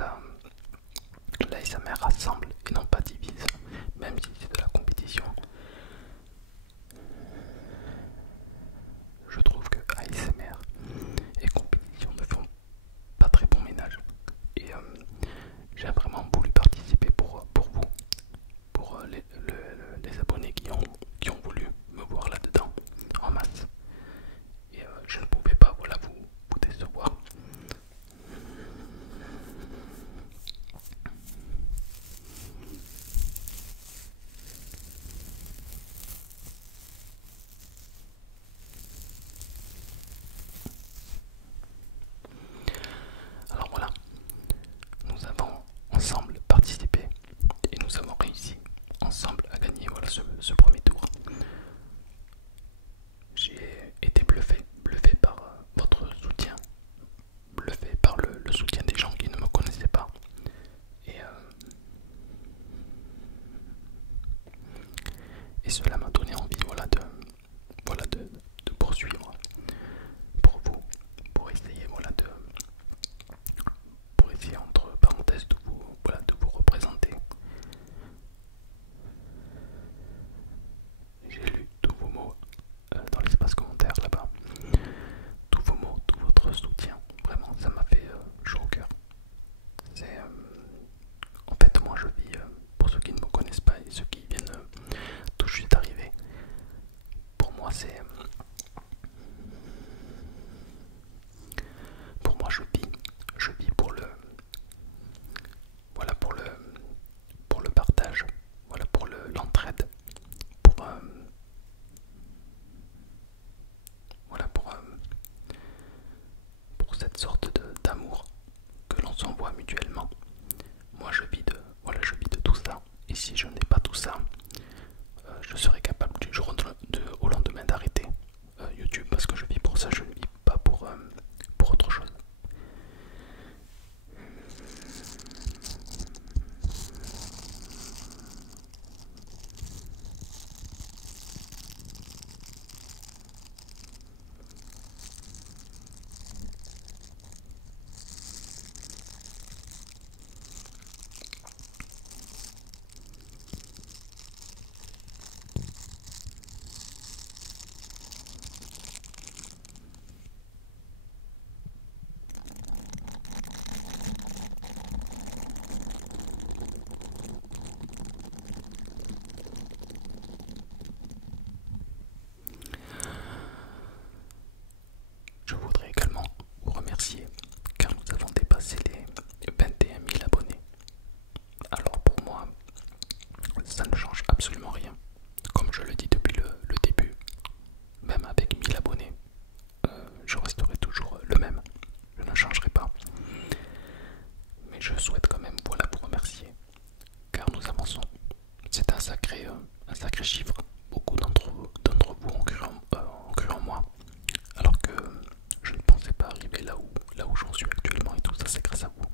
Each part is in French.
ça, l'ASMR rassemble et non pas divise, même si c'est de la compétition. Je trouve que ASMR et compétition ne font pas très bon ménage. Et j'ai vraiment voulu participer pour vous, pour les abonnés qui ont voulu me voir là-dedans en masse. Et je ne pouvais pas voilà, vous décevoir. Alors voilà, nous avons ensemble participé et nous avons réussi ensemble à gagner voilà, ce premier tour. J'ai été bluffé par votre soutien, bluffé par le soutien des gens qui ne me connaissaient pas. Et, et cela m'a donné envie voilà, de poursuivre pour vous, pour essayer voilà, pour essayer entre parenthèses voilà, de vous représenter. J'ai lu tous vos mots dans l'espace commentaire là-bas. Tous vos mots, tout votre soutien. Vraiment, ça m'a fait chaud au cœur. C'est, en fait, moi je vis, pour ceux qui ne me connaissent pas et ceux qui viennent tout juste d'arriver, pour moi c'est... pour moi je vis voilà, pour le partage, voilà, pour l'entraide, pour... voilà, pour cette sorte d'amour que l'on s'envoie mutuellement. Moi je vis voilà, je vis de tout ça. Et si je n'ai pas tout ça, je serais capable du jour au lendemain d'arrêter YouTube parce que je vis pour ça, je ne vis pas pour autre chose. Je voudrais également vous remercier car nous avons dépassé les 21 000 abonnés. Alors pour moi, ça ne change absolument rien. Comme je le dis depuis le début, même avec 1000 abonnés, je resterai toujours le même. Je ne changerai pas. Mais je souhaite quand même voilà, vous remercier car nous avançons. C'est un sacré chiffre. Beaucoup d'entre vous ont cru en moi alors que je ne pensais pas arriver là où j'en suis actuellement et tout ça c'est grâce à vous.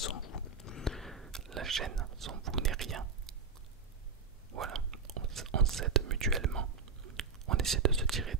sans vous. La chaîne sans vous n'est rien. Voilà, on s'aide mutuellement. On essaie de se tirer